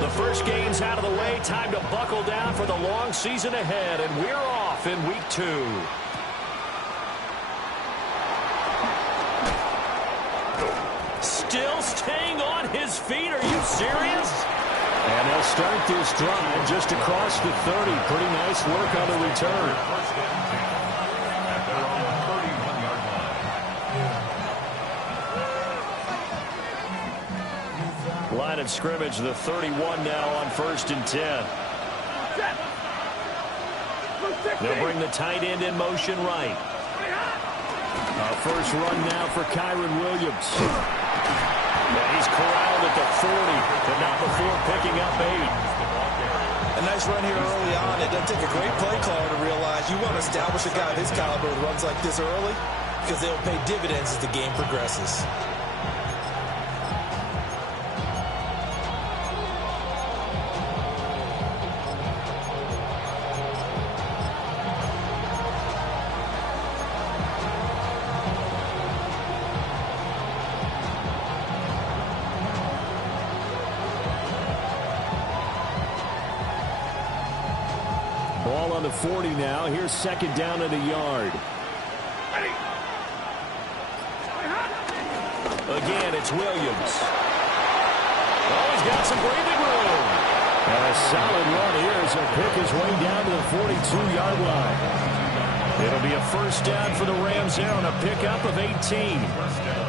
The first game's out of the way. Time to buckle down for the long season ahead, and we're off in week 2. Still staying on his feet. Are you serious? And they'll start this drive just across the 30. Pretty nice work on the return. Line of scrimmage, the 31 now on 1st and 10. They'll bring the tight end in motion right. First run now for Kyren Williams. Yeah, he's corralled at the 40, but not before picking up 8. A nice run here early on. It doesn't take a great play caller to realize you want to establish a guy of his caliber with runs like this early because they'll pay dividends as the game progresses. Ball on the 40 now. Here's 2nd down at a yard. Again, it's Williams. Oh, he's got some breathing room. And a solid run here as he'll pick his way down to the 42-yard line. It'll be a first down for the Rams there on a pickup of 18.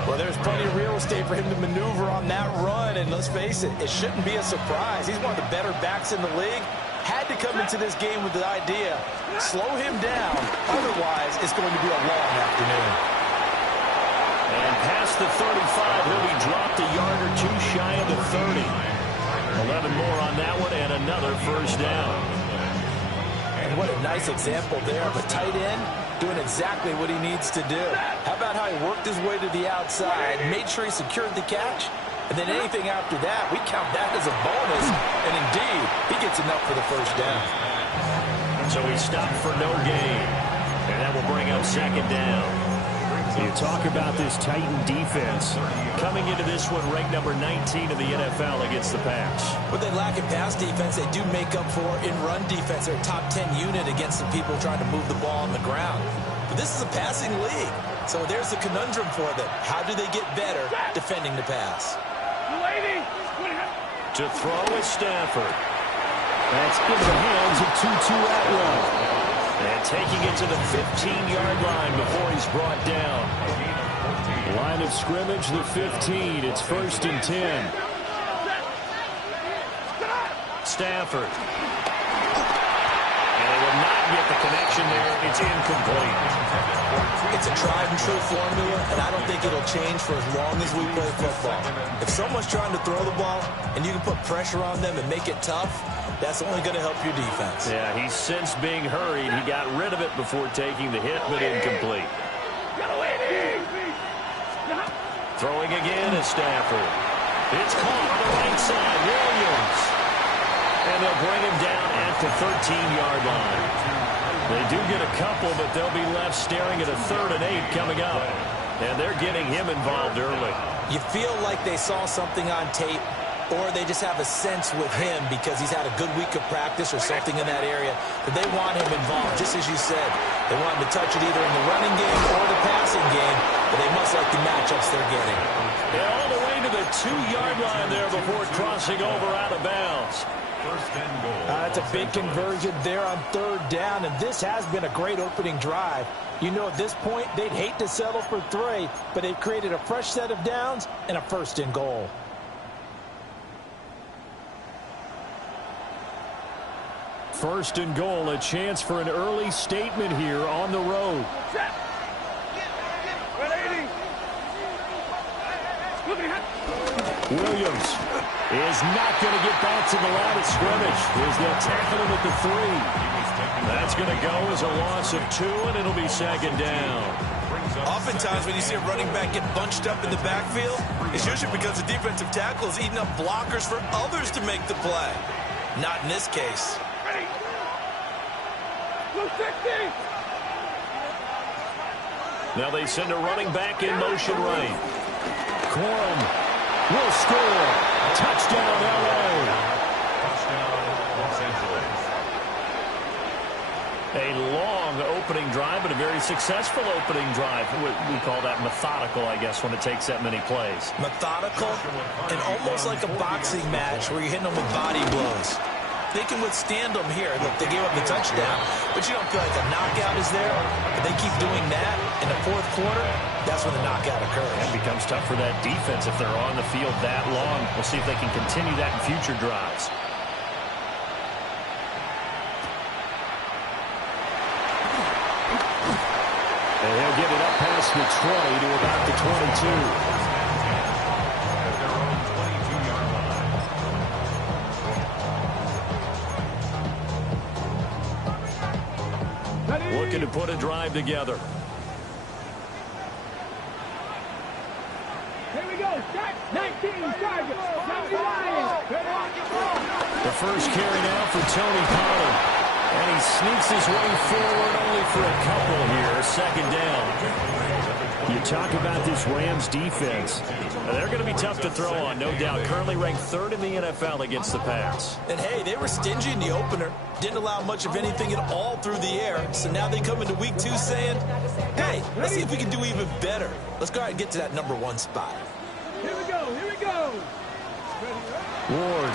Well, there's plenty of real estate for him to maneuver on that run, and let's face it, it shouldn't be a surprise. He's one of the better backs in the league. Had to come into this game with the idea, slow him down, otherwise it's going to be a long afternoon. And past the 35, he'll be dropped a yard or 2 shy of the 30. 11 more on that one and another first down. And what a nice example there of a tight end doing exactly what he needs to do. How about how he worked his way to the outside, made sure he secured the catch, and then anything after that, we count that as a bonus. And indeed, he gets enough for the first down. So he stopped for no gain. And that will bring up 2nd down. You talk about this Titan defense. Coming into this one, ranked number 19 in the NFL against the pass. What they lack in pass defense, they do make up for in run defense. They're a top 10 unit against the people trying to move the ball on the ground. But this is a passing league. So there's the conundrum for them. How do they get better defending the pass? To throw is Stafford. That's in the hands of Tutu Atwell. And taking it to the 15-yard line before he's brought down. Line of scrimmage, the 15. It's 1st and 10. Stafford. And they will not get the connection there. It's incomplete. It's a tried-and-true formula, and I don't think it'll change for as long as we play football. If someone's trying to throw the ball and you can put pressure on them and make it tough, that's only going to help your defense. Yeah, he's since being hurried. He got rid of it before taking the hit, but incomplete. Throwing again is Stafford. It's caught on the right side. Williams. And they'll bring him down at the 13-yard line. They do get a couple, but they'll be left staring at a 3rd and 8 coming up. And they're getting him involved early. You feel like they saw something on tape, or they just have a sense with him because he's had a good week of practice or something in that area that they want him involved, just as you said. They want him to touch it either in the running game or the passing game, but they must like the matchups they're getting. Yeah, all the way to the 2-yard line there before crossing over out of bounds. That's a big conversion there on 3rd down, and this has been a great opening drive. You know, at this point, they'd hate to settle for 3, but they've created a fresh set of downs and a 1st and goal. First and goal, a chance for an early statement here on the road. Williams is not going to get back to the line of scrimmage as they'll tackle him at the 3. That's going to go as a loss of 2, and it'll be 2nd down. Oftentimes when you see a running back get bunched up in the backfield, it's usually because the defensive tackle is eating up blockers for others to make the play. Not in this case. Now they send a running back in motion right. Corum will score. Touchdown, L.A. Los Angeles. A long opening drive, but a very successful opening drive. We call that methodical, I guess, when it takes that many plays. Methodical and almost like a boxing match where you're hitting them with body blows. They can withstand them here. Look, they gave up the touchdown, but you don't feel like a knockout is there. But they keep doing that in the fourth quarter, that's when the knockout occurs. It becomes tough for that defense if they're on the field that long. We'll see if they can continue that in future drives. And he'll get it up past the 20 to about the 22. Looking to put a drive together. Here we go. Start 19 targets. The first carry now for Tony Pollard. And he sneaks his way forward only for a couple here. Second down. You talk about this Rams defense. They're going to be tough to throw on, no doubt. Currently ranked third in the NFL against the pass. And, hey, they were stingy in the opener. Didn't allow much of anything at all through the air. So now they come into week 2 saying, hey, let's see if we can do even better. Let's go ahead and get to that number 1 spot. Here we go. Here we go. Ward.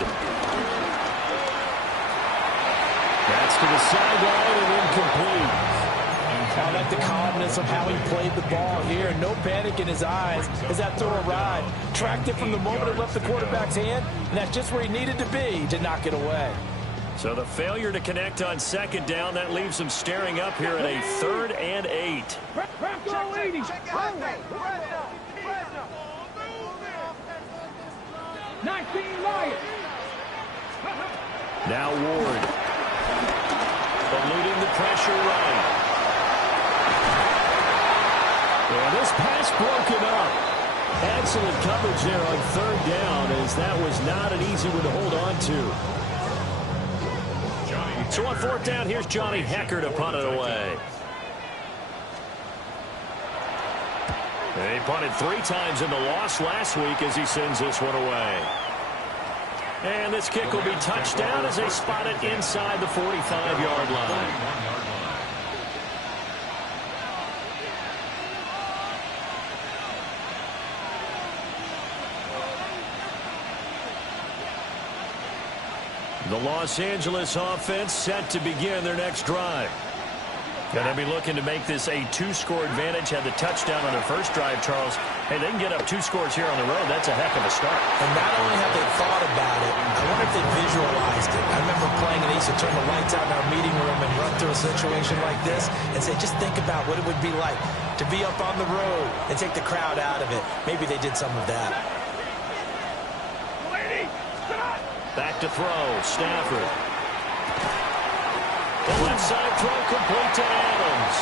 That's to the sideline and incomplete. I like the calmness of how he played the ball here. No panic in his eyes as that throw arrived. Tracked it from the moment it left the quarterback's hand, and that's just where he needed to be to knock it away. So the failure to connect on second down, that leaves him staring up here at a 3rd and 8. Go 80. 19 Lions. Now Ward. Eluding the pressure right. And this pass broken up. Excellent coverage there on 3rd down, as that was not an easy one to hold on to. So on 4th down, here's Johnny Hekker to punt it away. They punted 3 times in the loss last week as he sends this one away. And this kick will be touchdown as they spot it inside the 45-yard line. The Los Angeles offense set to begin their next drive. Going to be looking to make this a 2-score advantage. Had the touchdown on their first drive, Charles. Hey, they can get up 2 scores here on the road. That's a heck of a start. And not only have they thought about it, I wonder if they visualized it. I remember playing and they used to turn the lights out in our meeting room and run through a situation like this and say, just think about what it would be like to be up on the road and take the crowd out of it. Maybe they did some of that. Back to throw, Stafford. The left side throw complete to Adams.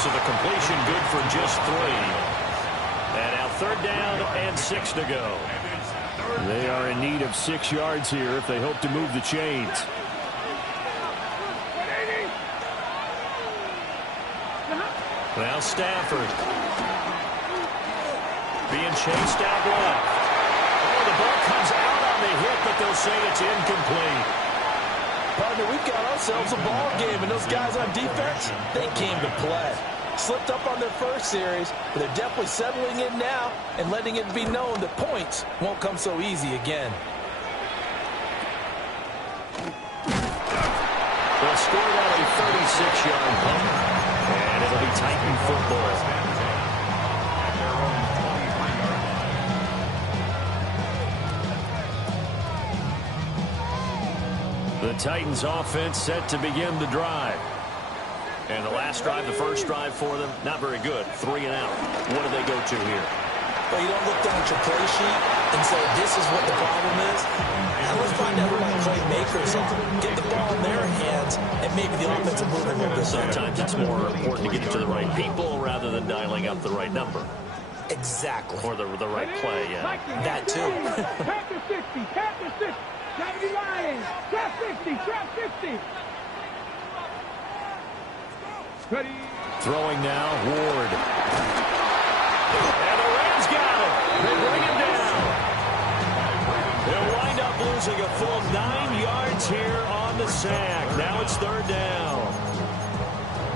So the completion good for just 3. And now 3rd down and 6 to go. They are in need of 6 yards here if they hope to move the chains. Now Stafford. Being chased out left. Oh, the ball comes out on the hit, but they'll say it's incomplete. Partner, we've got ourselves a ball game, and those guys on defense, they came to play. Slipped up on their first series, but they're definitely settling in now and letting it be known that points won't come so easy again. They'll score out a 36-yard punt, and it'll be Titan football. The Titans offense set to begin the drive. And the last drive, the first drive for them, not very good. 3 and out. What do they go to here? Well, you don't look down at your play sheet and say, this is what the problem is. Now let's find out who my playmakers are. Get the ball in their hands, and maybe the offense will move a little bit better. Sometimes it's more important to get it to the right people rather than dialing up the right number. Exactly. Or the right play, yeah. That too. Panther 60, Panther 60. 70 Lions, trap 60, trap 60. Ready. Throwing now, Ward. And the Rams got it. They bring him down. They'll wind up losing a full 9 yards here on the sack. Now it's third down.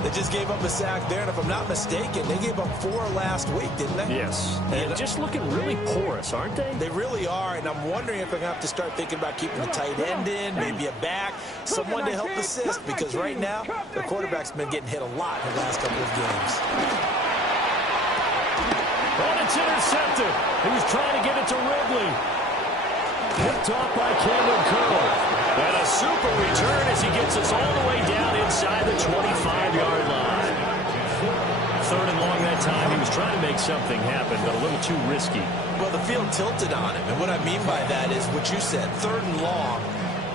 They just gave up a sack there, and if I'm not mistaken, they gave up 4 last week, didn't they? Yes. And just looking really porous, aren't they? They really are, and I'm wondering if I'm going to have to start thinking about keeping the tight end in, maybe a back, someone to help assist, because right now, the quarterback's been getting hit a lot in the last couple of games. And it's intercepted. He was trying to get it to Ridley. Picked off by Cameron Curl. And a super return as he gets us all the way down inside the 25-yard line. Third and long that time. He was trying to make something happen, but a little too risky. Well, the field tilted on him, and what I mean by that is what you said, third and long.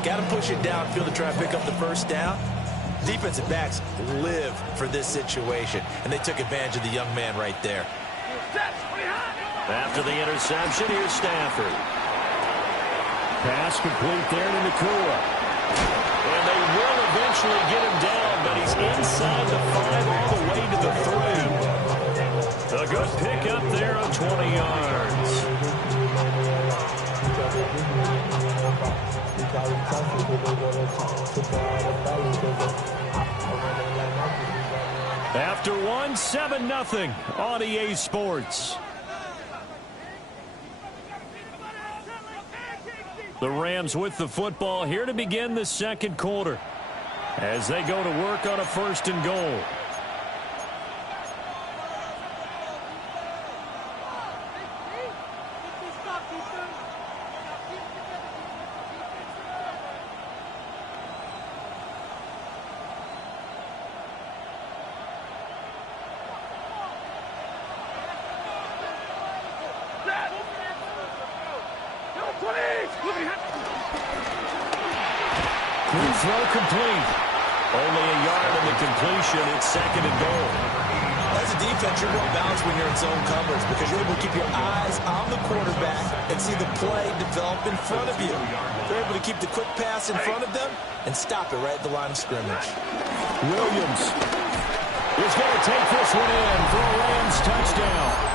Got to push it downfield to try and pick up the first down. Defensive backs live for this situation, and they took advantage of the young man right there. After the interception, here's Stafford. Pass complete there to Nakua. And they will eventually get him down, but he's inside the 5 all the way to the 3. A good pickup there on 20 yards. After 1, 7-0 on EA Sports. The Rams with the football here to begin the second quarter as they go to work on a 1st and goal. Throw complete. Only a yard in the completion. It's 2nd and goal. As a defense, you're more balanced when you're in zone coverage because you're able to keep your eyes on the quarterback and see the play develop in front of you. They're able to keep the quick pass in front of them and stop it right at the line of scrimmage. Williams is going to take this one in for a Rams touchdown.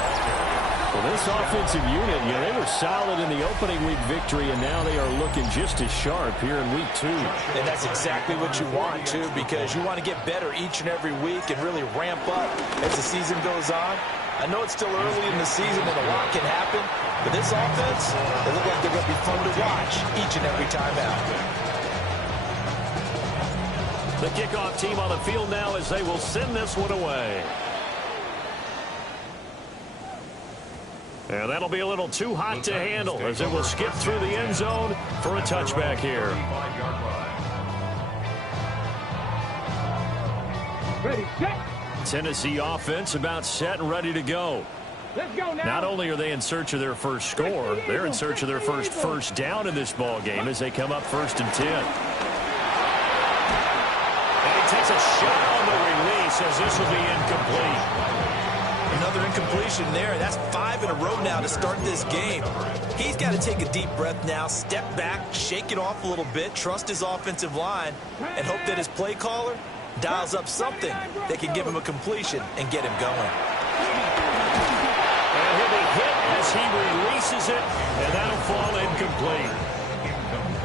Well, this offensive unit, they were solid in the opening week victory, and now they are looking just as sharp here in week 2. And that's exactly what you want, too, because you want to get better each and every week and really ramp up as the season goes on. I know it's still early in the season and a lot can happen, but this offense, they look like they're going to be fun to watch each and every time out. The kickoff team on the field now as they will send this one away. And that'll be a little too hot to handle as it will skip through the end zone for a touchback here. Ready, set. Tennessee offense about set and ready to go. Let's go now. Not only are they in search of their first score, they're in search of their first down in this ball game as they come up 1st and 10. And he takes a shot on the release as this will be incomplete. Another incompletion there. That's 5 in a row now to start this game. He's got to take a deep breath now, step back, shake it off a little bit, trust his offensive line, and hope that his play caller dials up something that can give him a completion and get him going. And he'll be hit as he releases it, and that'll fall incomplete.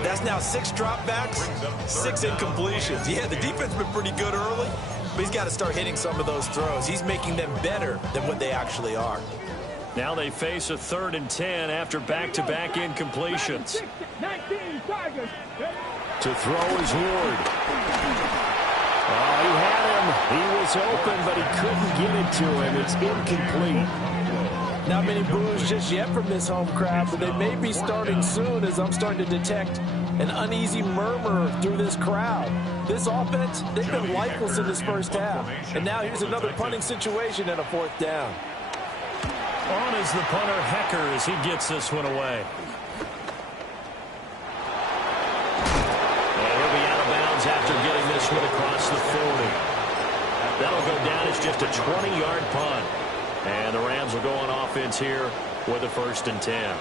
That's now 6 dropbacks, 6 incompletions. Yeah, the defense has been pretty good early, but he's got to start hitting some of those throws. He's making them better than what they actually are. Now they face a 3rd and 10 after back-to-back incompletions. 19 Tigers. To throw is Ward. Oh, he had him. He was open, but he couldn't get it to him. It's incomplete. Not many boos just yet from this home crowd, but they may be starting soon as I'm starting to detect an uneasy murmur through this crowd. This offense, they've been lifeless in this first half. And now here's another punting situation and a 4th down. On is the punter, Hecker, as he gets this one away. And he'll be out of bounds after getting this one across the 40. That'll go down as just a 20-yard punt. And the Rams will go on offense here with a 1st and 10.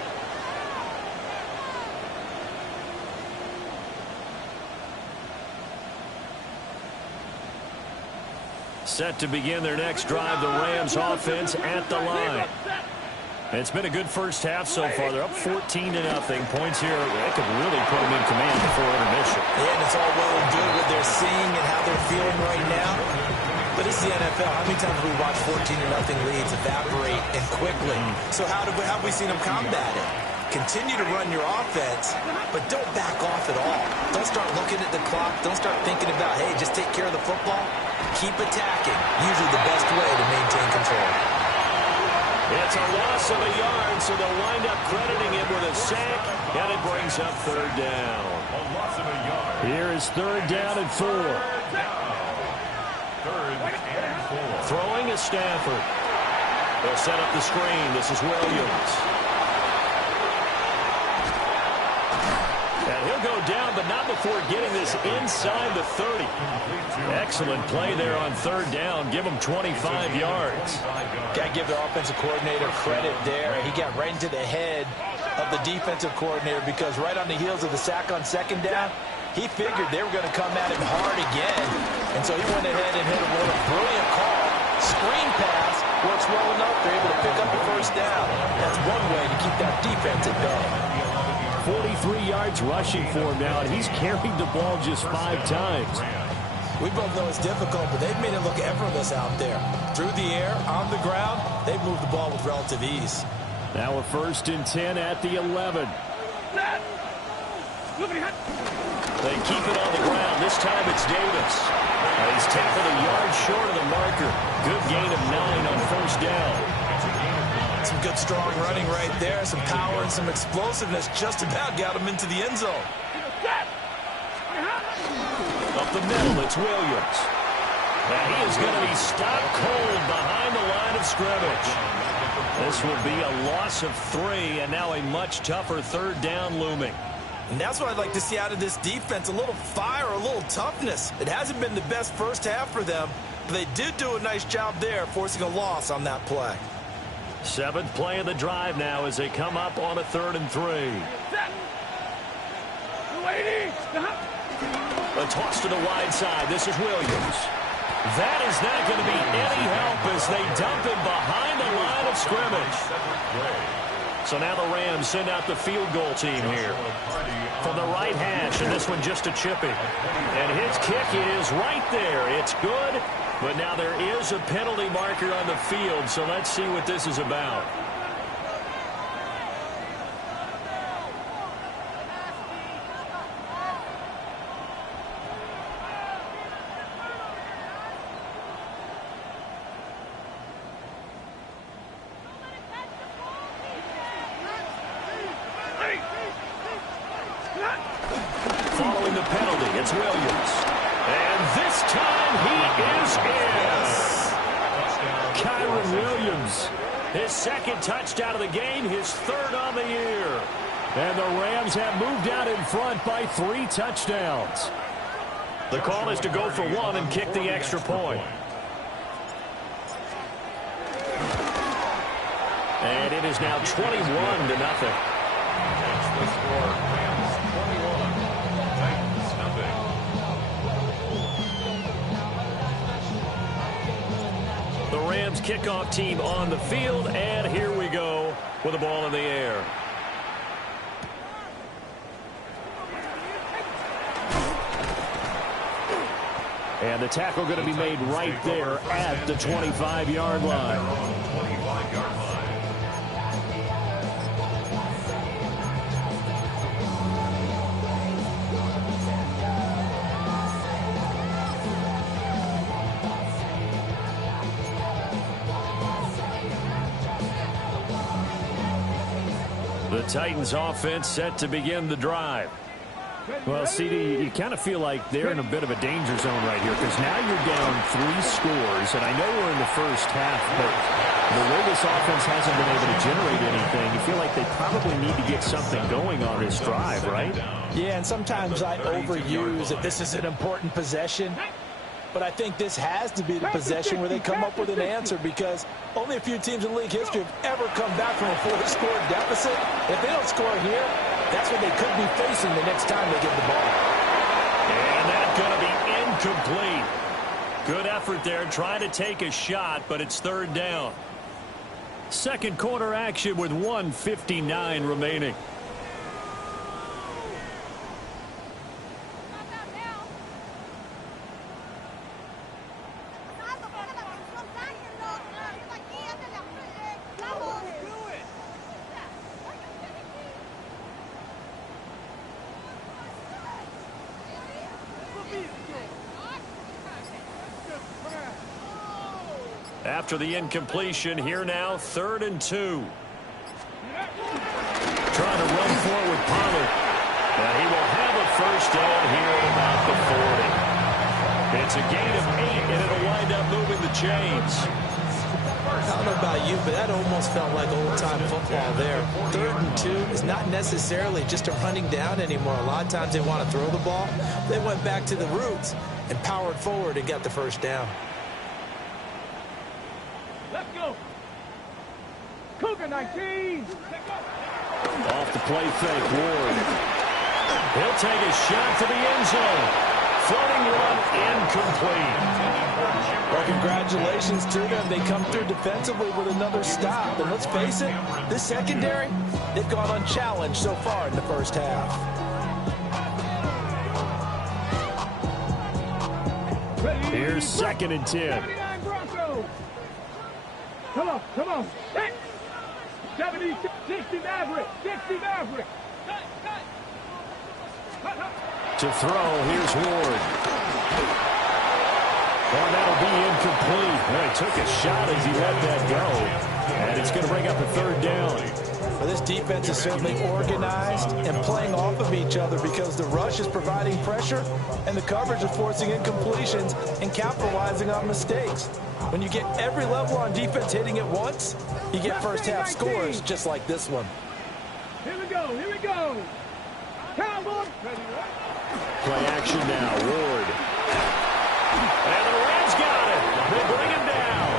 set to begin their next drive. The Rams offense at the line. It's been a good first half so far. They're up 14-0. Points here, that could really put them in command before intermission. Yeah, and it's all well and good what they're seeing and how they're feeling right now. But it's the NFL. How many times have we watched 14-0 leads evaporate and quickly? So how have we seen them combat it? Continue to run your offense, but don't back off at all. Don't start looking at the clock. Don't start thinking about, hey, just take care of the football. Keep attacking. Usually the best way to maintain control. It's a loss of a yard, so they'll wind up crediting him with a sack, and it brings up third down. A loss of a yard. Here is third down and 4. Third and 4. Throwing is Stafford. They'll set up the screen. This is Williams. And he'll go down, but not before getting this inside the 30. Excellent play there on third down. Give him 25 yards. Got to give their offensive coordinator credit there. He got right into the head of the defensive coordinator because right on the heels of the sack on second down, he figured they were going to come at him hard again. And so he went ahead and hit a brilliant call. Screen pass works well enough. They're able to pick up the first down. That's one way to keep that defense at bay. 43 yards rushing for him now, and he's carried the ball just 5 times. We both know it's difficult, but they've made it look effortless out there. Through the air, on the ground, they've moved the ball with relative ease. Now a 1st and 10 at the 11. They keep it on the ground. This time it's Davis. He's tackled a yard short of the marker. Good gain of 9 on first down. Some good strong running right there. Some power and some explosiveness just about got him into the end zone. Up the middle, it's Williams. And he is going to be stopped cold behind the line of scrimmage. This will be a loss of 3, and now a much tougher third down looming. And that's what I'd like to see out of this defense. A little fire, a little toughness. It hasn't been the best first half for them, but they did do a nice job there, forcing a loss on that play. 7th play of the drive now as they come up on a 3rd and 3. A toss to the wide side. This is Williams. That is not going to be any help as they dump him behind the line of scrimmage. So now the Rams send out the field goal team here from the right hash, and this one just a chipping. And his kick is right there. It's good, but now there is a penalty marker on the field, so let's see what this is about. Following the penalty, it's Williams. And this time he is in. Kyren Williams, his 2nd touchdown of the game, his 3rd on the year. And the Rams have moved out in front by 3 touchdowns. The call is to go for 1 and kick the extra point. And it is now 21-0. That's the score. Rams 21. Titans nothing. The Rams kickoff team on the field, and here we go with the ball in the air. And the tackle going to be made right there at the 25-yard line. 25-yard line. The Titans offense set to begin the drive. Well, CD, you kind of feel like they're in a bit of a danger zone right here because now you're down 3 scores, and I know we're in the first half, but the way this offense hasn't been able to generate anything, you feel like they probably need to get something going on this drive, right? Yeah, and sometimes I overuse that this is an important possession. But I think this has to be the possession where they come up with an answer because only a few teams in league history have ever come back from a 4-score deficit. If they don't score here, that's what they could be facing the next time they get the ball. And that's going to be incomplete. Good effort there, trying to take a shot, but it's third down. Second quarter action with 1:59 remaining. After the incompletion, here now, 3rd and 2. Trying to run forward with Pollard. And he will have a first down here at about the 40. It's a gain of 8, and it'll wind up moving the chains. I don't know about you, but that almost felt like old-time football there. 3rd and 2 is not necessarily just a running down anymore. A lot of times they want to throw the ball. They went back to the roots and powered forward and got the first down. Let's go. Cougar 19. Off the play fake, Ward. He'll take a shot to the end zone. Floating run incomplete. Well, congratulations to them. They come through defensively with another stop. And let's face it, this secondary, they've gone unchallenged so far in the first half. Here's 2nd and 10. 79 Broncos. Come on, come on. 70, 60 Maverick, 60 Maverick. To throw, here's Ward. Well, that'll be incomplete. Well, he took a shot as he let that go. And it's going to bring up a 3rd down. Well, this defense is certainly organized and playing off of each other because the rush is providing pressure and the coverage is forcing incompletions and capitalizing on mistakes. When you get every level on defense hitting at once, you get first half scores just like this one. Here we go, here we go. Cowboys. Play action now, Ward. And the Rams got it. They bring him down.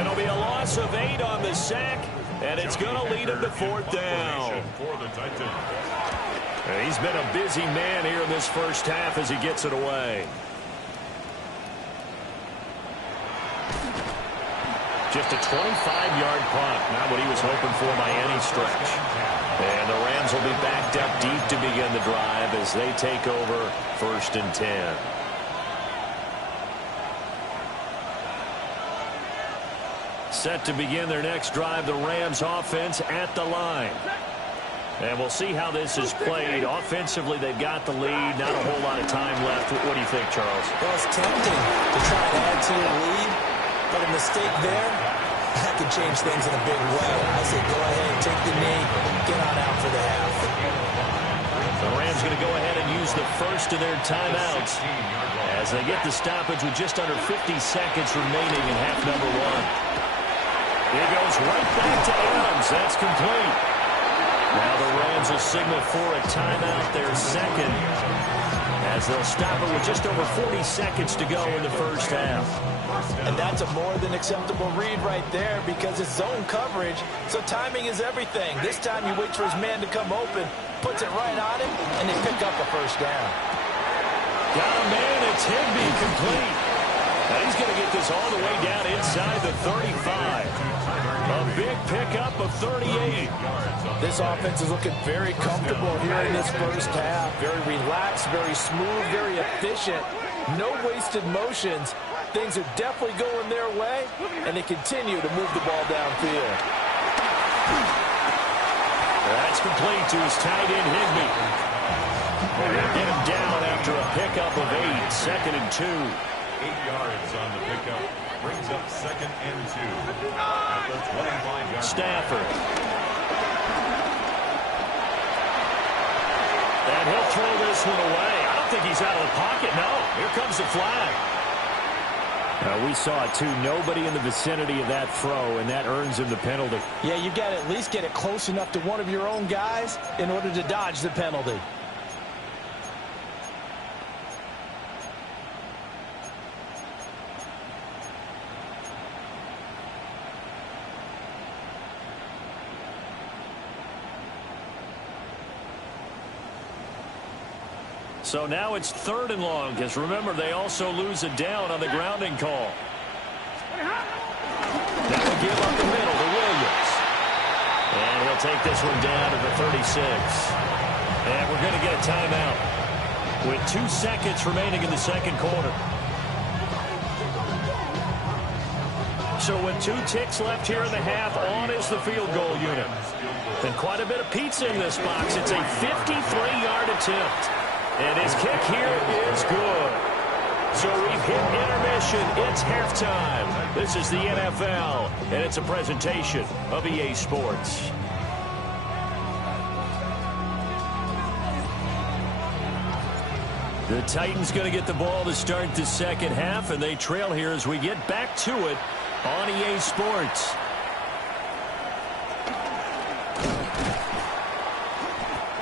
It'll be a loss of 8 on the sack, and it's going to lead him to 4th down. For the Titans. He's been a busy man here in this first half as he gets it away. Just a 25-yard punt. Not what he was hoping for by any stretch. And the Rams will be backed up deep to begin the drive as they take over 1st and 10. Set to begin their next drive, the Rams offense at the line. And we'll see how this is played. Offensively, they've got the lead. Not a whole lot of time left. What do you think, Charles? Well, it's tempting to try to add to your lead, but a mistake there, that could change things in a big way. I say go ahead, take the knee, get on out for the half. The Rams going to go ahead and use the first of their timeouts as they get the stoppage with just under 50 seconds remaining in half number 1. He goes right back to Adams. That's complete. Now the Rams will signal for a timeout, their second, as they'll stop it with just over 40 seconds to go in the first half. And that's a more than acceptable read right there because it's zone coverage, so timing is everything. This time he waits for his man to come open, puts it right on him, and they pick up a first down. Got a man, it's Higbee, complete. And he's going to get this all the way down inside the 35. A big pickup of 38. This offense is looking very comfortable here in this first half. Very relaxed, very smooth, very efficient. No wasted motions. Things are definitely going their way, and they continue to move the ball downfield. That's complete to his tight end, Higbee. They'll get him down after a pickup of 8, 2nd and 2. 8 yards on the pickup. Brings up 2nd and 2. At the 25-yard. Stafford. And he'll throw this one away. I don't think he's out of the pocket. No, here comes the flag. We saw it, too. Nobody in the vicinity of that throw, and that earns him the penalty. Yeah, you got to at least get it close enough to one of your own guys in order to dodge the penalty. So now it's 3rd and long, because remember, they also lose a down on the grounding call. That will give up the middle to Williams. And he'll take this one down to the 36. And we're going to get a timeout with 2 seconds remaining in the second quarter. So with 2 ticks left here in the half, on is the field goal unit. And quite a bit of pizza in this box. It's a 53-yard attempt. And his kick here is good. So we've hit intermission. It's halftime. This is the NFL, and it's a presentation of EA Sports. The Titans going to get the ball to start the second half, and they trail here as we get back to it on EA Sports.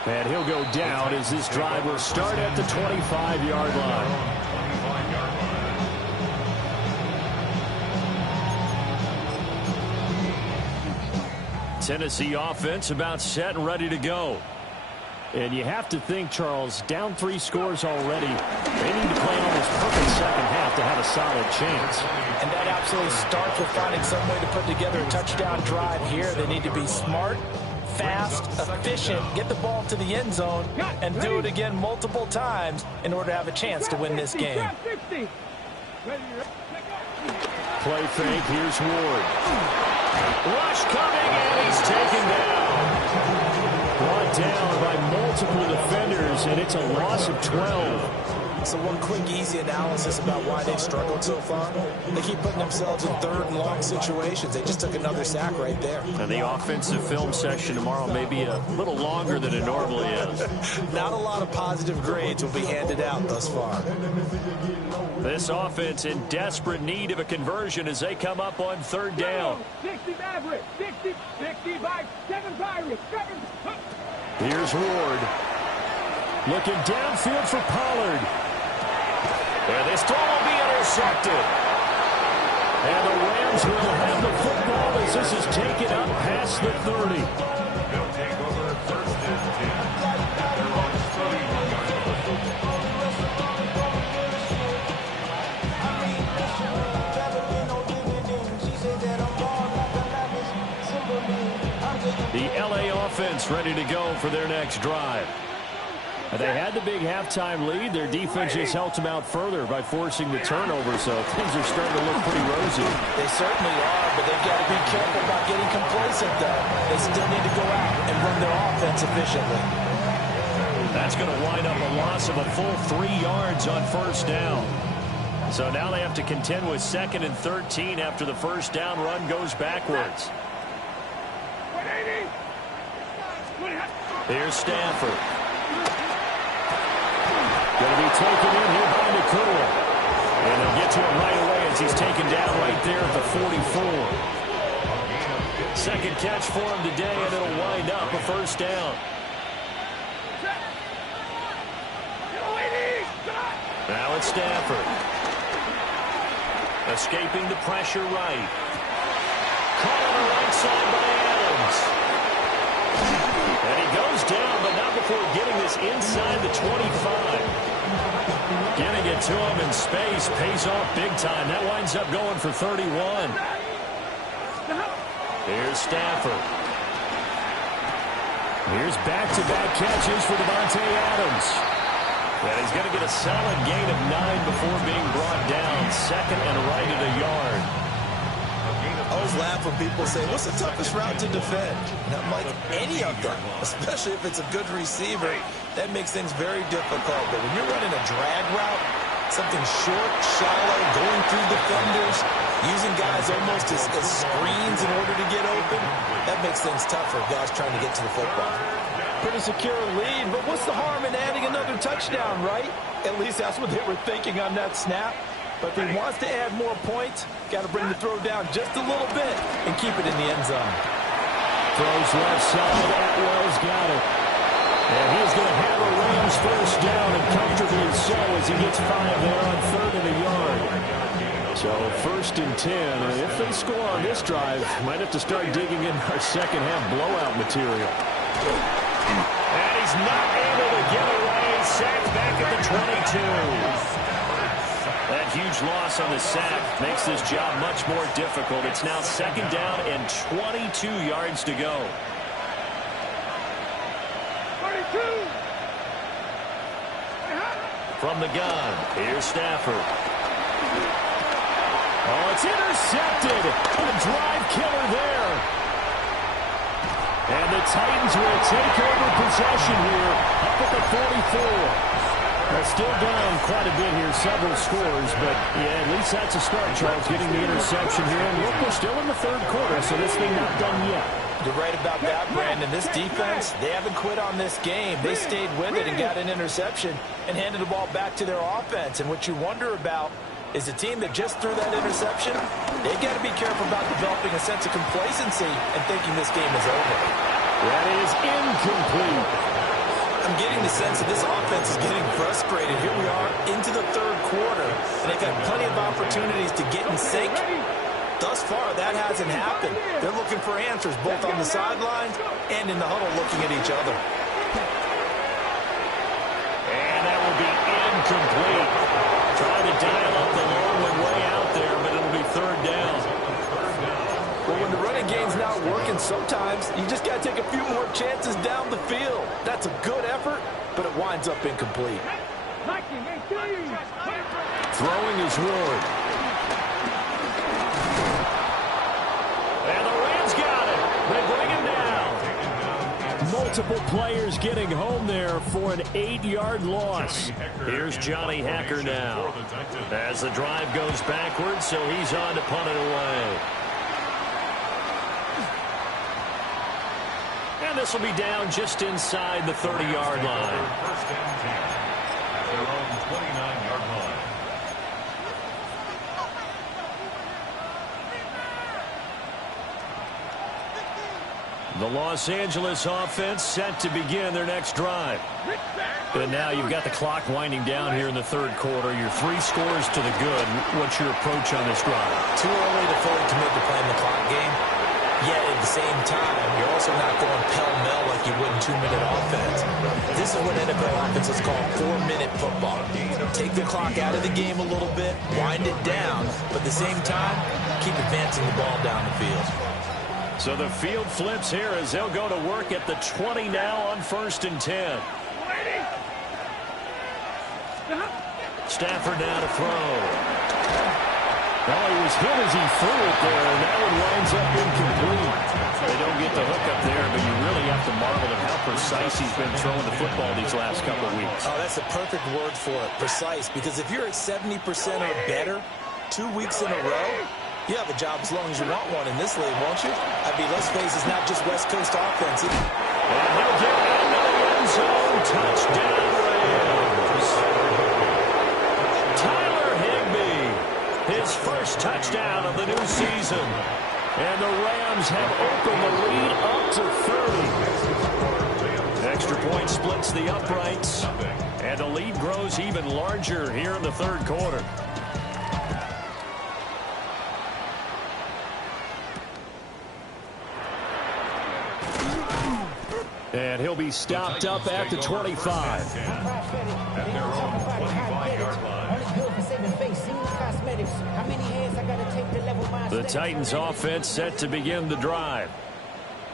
And he'll go down as this drive will start at the 25-yard line. Tennessee offense about set and ready to go. And you have to think, Charles, down 3 scores already. They need to play an almost perfect second half to have a solid chance. And that absolutely starts with finding some way to put together a touchdown drive here. They need to be smart, fast, efficient, get the ball to the end zone, and do it again multiple times in order to have a chance to win this game. Play fake, here's Ward. Rush coming, and he's taken down. Brought down by multiple defenders, and it's a loss of 12. So one quick, easy analysis about why they've struggled so far. They keep putting themselves in 3rd and long situations. They just took another sack right there. And the offensive film session tomorrow may be a little longer than it normally is. Not a lot of positive grades will be handed out thus far. This offense in desperate need of a conversion as they come up on 3rd down. 60 Maverick, 65, 7 Pirates, 7. Here's Ward. Looking downfield for Pollard. And this throw will be intercepted. And the Rams will have the football as this is taken up past the 30. They'll take over 1st and 10 at their own 30. The LA offense ready to go for their next drive. They had the big halftime lead. Their defense just helped them out further by forcing the turnover, so things are starting to look pretty rosy. They certainly are, but they've got to be careful about getting complacent, though. They still need to go out and run their offense efficiently. That's going to wind up a loss of a full 3 yards on 1st down. So now they have to contend with 2nd and 13 after the 1st down run goes backwards. Here's Stafford. Going to be taken in here by Nakua. And he'll get to him right away as he's taken down right there at the 44. 2nd catch for him today, and it'll wind up a 1st down. Now it's Stafford. Escaping the pressure right. Caught on the right side by Adams. And he goes down, but not before getting this inside the 25. Getting it to him in space pays off big time. That winds up going for 31. Here's Stafford. Here's back-to-back catches for Davante Adams. And he's going to get a solid gain of 9 before being brought down. 2nd and right at a yard. I always laugh when people say, what's the toughest route to defend? And I'm like, any of them, especially if it's a good receiver. That makes things very difficult. But when you're running a drag route, something short, shallow, going through defenders, using guys almost as screens in order to get open, that makes things tough for guys trying to get to the football. Pretty secure lead, but what's the harm in adding another touchdown, right? At least that's what they were thinking on that snap. But if he wants to add more points, got to bring the throw down just a little bit and keep it in the end zone. Throws left side. Atwell's got it. And he's going to have a Rams 1st down, and comfortably so as he gets 5 there on 3rd and a yard. So 1st and 10, and if they score on this drive, might have to start digging in our second half blowout material. And he's not able to get away. Sacked back at the 22. That huge loss on the sack makes this job much more difficult. It's now 2nd down and 22 yards to go. 32. From the gun, here's Stafford. Oh, it's intercepted. A drive killer there. And the Titans will take over possession here up at the 44. They're still down quite a bit here, several scores, but yeah, at least that's a start, Charles, getting the interception here. And look, we're still in the 3rd quarter, so this thing not done yet. You're right about that, Brandon. This defense, they haven't quit on this game. They stayed with it and got an interception and handed the ball back to their offense. And what you wonder about is the team that just threw that interception, they got to be careful about developing a sense of complacency and thinking this game is over. That is incomplete. I'm getting the sense that this offense is getting frustrated. Here we are into the 3rd quarter, and they've got plenty of opportunities to get in sync. Thus far, that hasn't happened. They're looking for answers both on the sidelines and in the huddle looking at each other. And that will be incomplete. Trying to dial up the long one way out there, but it'll be 3rd down. Well, when the running game's not working, sometimes you just got to take a few more chances down the field. That's a good effort, but it winds up incomplete. Throwing is Ward. And the Rams got it. They bring him down. Multiple players getting home there for an 8-yard loss. Here's Johnny Hekker now. As the drive goes backwards, so he's on to punt it away. And this will be down just inside the 30-yard line. First and 10 at their own 29-yard line. The Los Angeles offense set to begin their next drive. And now you've got the clock winding down here in the 3rd quarter. You're 3 scores to the good. What's your approach on this drive? Too early to fully commit to playing the clock game. Yet at the same time, you're also not going pell-mell like you would in 2-minute offense. This is what NFL offenses call 4-minute football. Take the clock out of the game a little bit, wind it down, but at the same time, keep advancing the ball down the field. So the field flips here as they'll go to work at the 20 now on 1st and 10. Stafford now to throw. Well, he was hit as he threw it there, and that one winds up incomplete. They don't get the hook up there, but you really have to marvel at how precise he's been throwing the football these last couple of weeks. Oh, that's a perfect word for it, precise, because if you're at 70% or better 2 weeks in a row, you have a job as long as you want one in this league, won't you? I mean, let's face it, it's not just West Coast offense. And he'll get into the end zone. Touchdown, Rams. Tyler Higbee, his first touchdown of the new season. And the Rams have opened the lead up to 30. Extra point splits the uprights. And the lead grows even larger here in the 3rd quarter. And he'll be stopped up at the 25. At their own 25-yard line. The Titans offense set to begin the drive.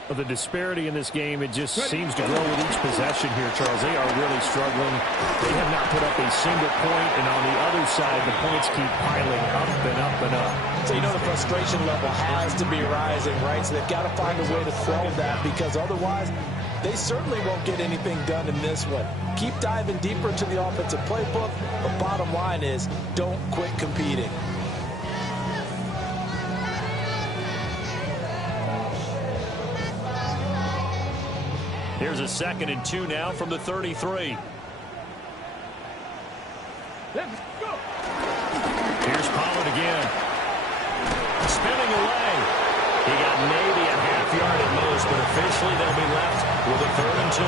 Well, the disparity in this game, it just seems to grow with each possession here, Charles. They are really struggling. They have not put up a single point, and on the other side, the points keep piling up and up and up. So you know the frustration level has to be rising, right? So they've got to find a way to quell that, because otherwise they certainly won't get anything done in this one. Keep diving deeper into the offensive playbook, but bottom line is don't quit competing. Here's a 2nd and 2 now from the 33. Let's go. Here's Pollard again. Spinning away. He got maybe a half-yard at most, but officially they'll be left with a 3rd and 2.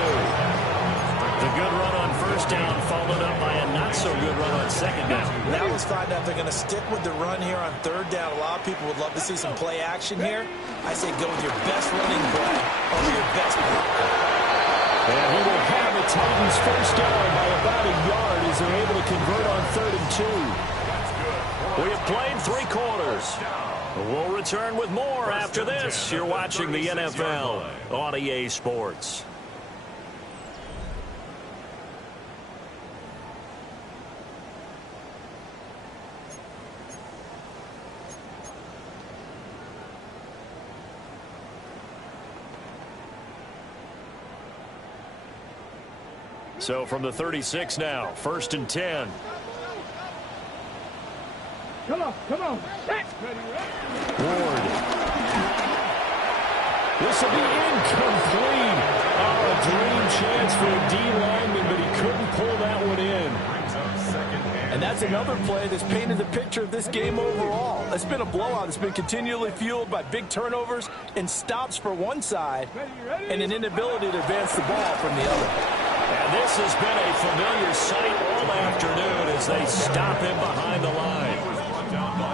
The good run on 1st down followed up by a not-so-good run on 2nd down. Now let's find out if they're going to stick with the run here on 3rd down. A lot of people would love to see some play action here. I say go with your best running play over your best blocker. And he will have the Titans first down by about a yard as they're able to convert on 3rd and 2. We have played 3 quarters. We'll return with more after this. You're watching the NFL on EA Sports. So from the 36 now, 1st and 10. Come on. Ward. This will be incomplete. Oh, a dream chance for a D lineman, but he couldn't pull that one in. And that's another play that's painted the picture of this game overall. It's been a blowout. It's been continually fueled by big turnovers and stops for one side and an inability to advance the ball from the other. And this has been a familiar sight all afternoon as they stop him behind the line.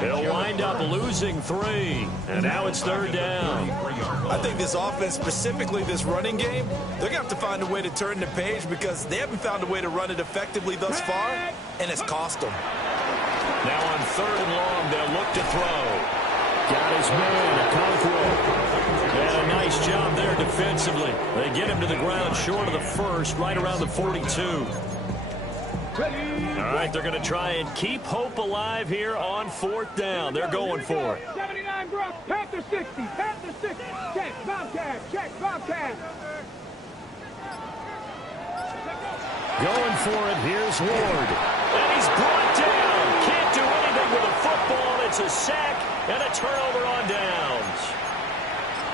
He'll wind up losing 3, and now it's 3rd down. I think this offense, specifically this running game, they're going to have to find a way to turn the page because they haven't found a way to run it effectively thus far, and it's cost them. Now on 3rd and long, they'll look to throw. Got his man, Okonkwo. And a nice job there defensively. They get him to the ground short of the 1st, right around the 42. All right, they're going to try and keep hope alive here on 4th down. They're going for it. 79 Brock, Panther 60, Panther 60. Check, Bobcat. Going for it, here's Ward. And he's brought down. Can't do anything with a football. It's a sack and a turnover on downs.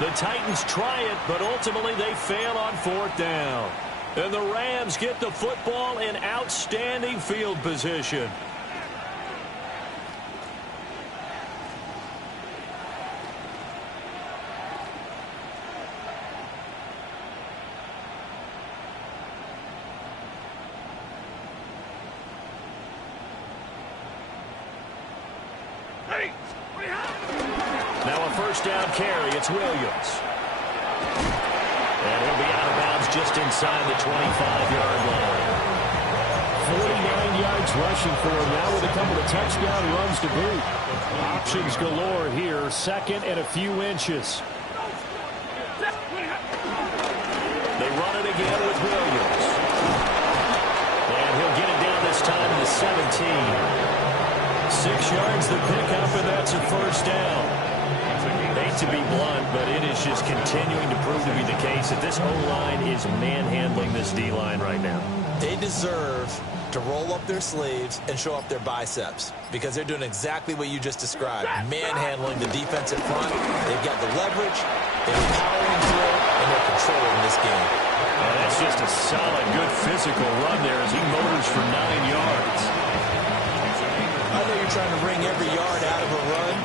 The Titans try it, but ultimately they fail on 4th down. And the Rams get the football in outstanding field position. Now a 1st down carry. It's Williams. And he'll be out of bounds just inside the 25-yard line. 49 yards rushing for him now with a couple of touchdown runs to boot. Options galore here. 2nd and a few inches. They run it again with Williams. And he'll get it down this time to the 17. 6 yards the pickup, and that's a 1st down. Hate to be blunt, but it is just continuing to prove to be the case that this O-line is manhandling this D-line right now. They deserve to roll up their sleeves and show up their biceps because they're doing exactly what you just described, manhandling the defense in front. They've got the leverage, they're powering through, and they're controlling this game. Oh, that's just a solid, good physical run there as he motors for 9 yards. I know you're trying to wring every yard out of a run,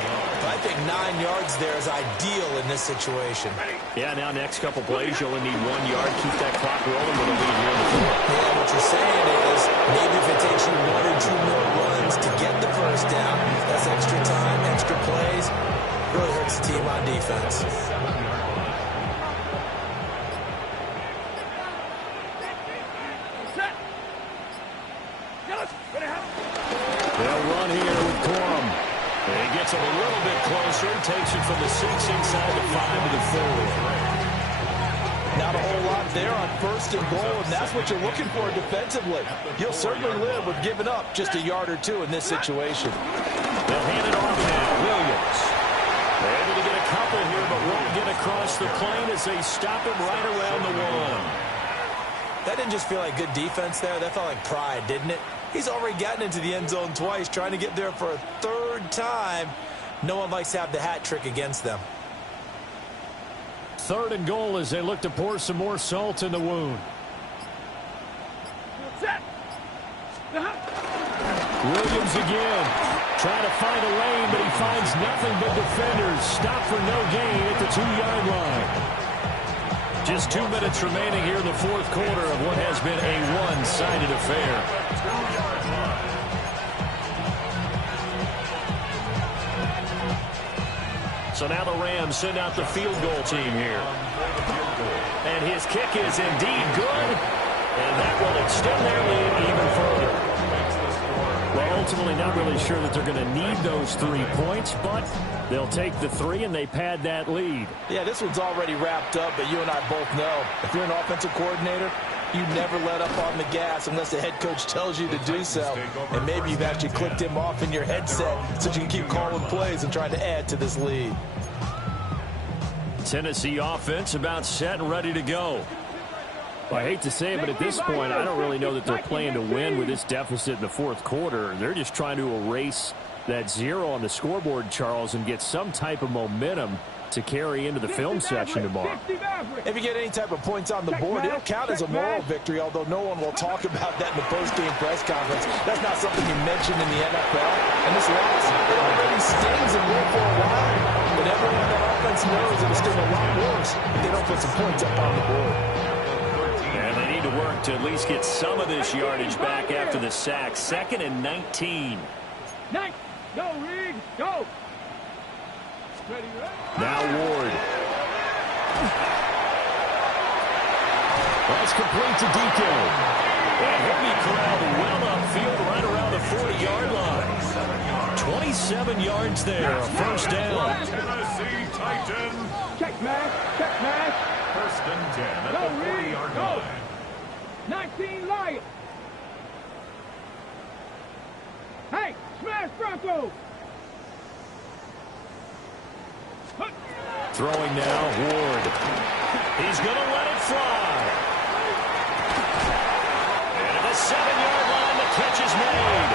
but I think 9 yards there is ideal in this situation. Yeah, now next couple plays, you only need 1 yard. Keep that clock rolling with a lead here in the 4th. Yeah, what you're saying is maybe if it takes you 1 or 2 more runs to get the 1st down, that's extra time, extra plays. Really hurts the team on defense. They'll run here with Corum. He gets it a little bit closer, takes it from the 6 inside the 5 to the 4. Not a whole lot there on 1st and goal, and that's what you're looking for defensively. You'll certainly live with giving up just a yard or 2 in this situation. They'll hand it off now. Williams. They're able to get a couple here, but won't get across the plane as they stop him right around the 1. That didn't just feel like good defense there. That felt like pride, didn't it? He's already gotten into the end zone twice, trying to get there for a 3rd time. No one likes to have the hat trick against them. 3rd and goal as they look to pour some more salt in the wound. Williams again. Trying to find a lane, but he finds nothing but defenders. Stop for no gain at the 2-yard line. Just 2 minutes remaining here in the 4th quarter of what has been a one-sided affair. So now the Rams send out the field goal team here. And his kick is indeed good. And that will extend their lead even further. Well, ultimately not really sure that they're going to need those 3 points, but they'll take the 3 and they pad that lead. Yeah, this one's already wrapped up, but you and I both know if you're an offensive coordinator, you never let up on the gas unless the head coach tells you to do so. And maybe you've actually clicked him off in your headset so you can keep calling plays and trying to add to this lead. Tennessee offense about set and ready to go. Well, I hate to say it, but at this point, I don't really know that they're playing to win with this deficit in the fourth quarter. They're just trying to erase that 0 on the scoreboard, Charles, and get some type of momentum to carry into the film session tomorrow. If you get any type of points on the board, it'll count as a moral victory, although no one will talk about that in the post-game press conference. That's not something you mentioned in the NFL. And this loss, it already stings and will for a while. But everyone that offense knows it'll sting a lot worse if they don't put some points up on the board. And they need to work to at least get some of this yardage back after the sack. 2nd and 19. Go, Reed, go. Now Ward. That's complete to Deacon. And he'll be corralled well upfield right around the 40-yard line. 27 yards there, a first down. Tennessee Titan. Check man. 1st and 10 at Go, the Reed, 40-yard go. line. 19 Lions. Hey, smash Bronco. Throwing now, Ward. He's going to let it fly. And at the 7-yard line, the catch is made.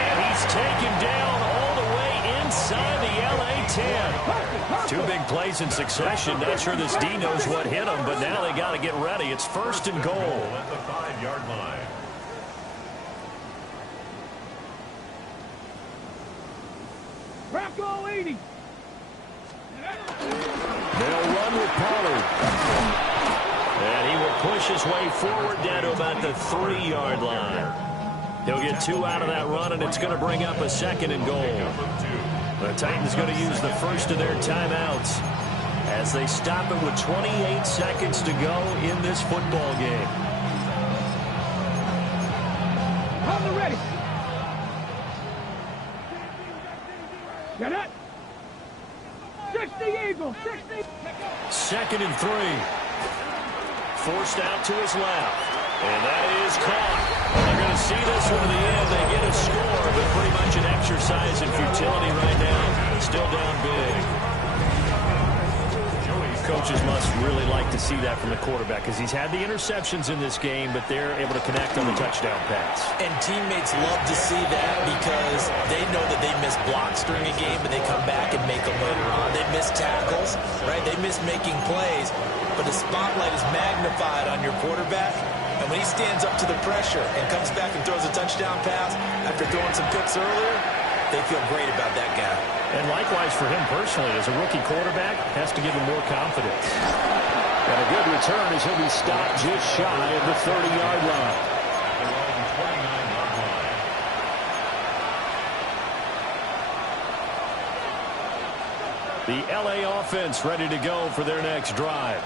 And he's taken down all the way inside the LA 10. 2 big plays in succession. Not sure this D knows what hit him, but now they got to get ready. It's 1st and goal. At the 5-yard line. Bronco 80. They'll run with Pollard. And he will push his way forward down to about the 3-yard line. He'll get 2 out of that run, and it's going to bring up a 2nd and goal. The Titans going to use the first of their timeouts as they stop it with 28 seconds to go in this football game. On the ready. Get it. 60 Eagles. 60. 2nd and 3. Forced out to his left. And that is caught. Well, they're going to see this one to the end. They get a score, but pretty much an exercise in futility right now. Still down big. Coaches must really like to see that from the quarterback because he's had the interceptions in this game, but they're able to connect on the touchdown pass. And teammates love to see that because they know that they miss blocks during a game, but they come back and make them later on. They miss tackles, right? They miss making plays, but the spotlight is magnified on your quarterback. And when he stands up to the pressure and comes back and throws a touchdown pass after throwing some picks earlier, they feel great about that guy. And likewise for him personally, as a rookie quarterback, has to give him more confidence. And a good return as he'll be stopped just shy of the 30-yard line. The LA offense ready to go for their next drive.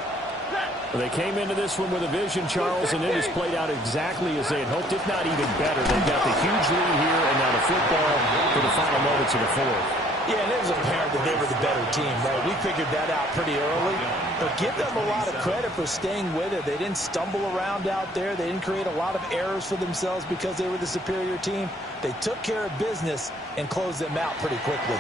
They came into this one with a vision, Charles, and it has played out exactly as they had hoped, if not even better. They've got the huge lead here, and now the football for the final moments of the fourth. Yeah, and it was apparent that they were the better team, right? We figured that out pretty early. But give them a lot of credit for staying with it. They didn't stumble around out there. They didn't create a lot of errors for themselves because they were the superior team. They took care of business and closed them out pretty quickly.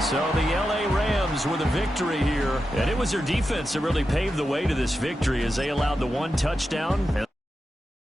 So the LA Rams with a victory here. And it was their defense that really paved the way to this victory as they allowed the 1 touchdown.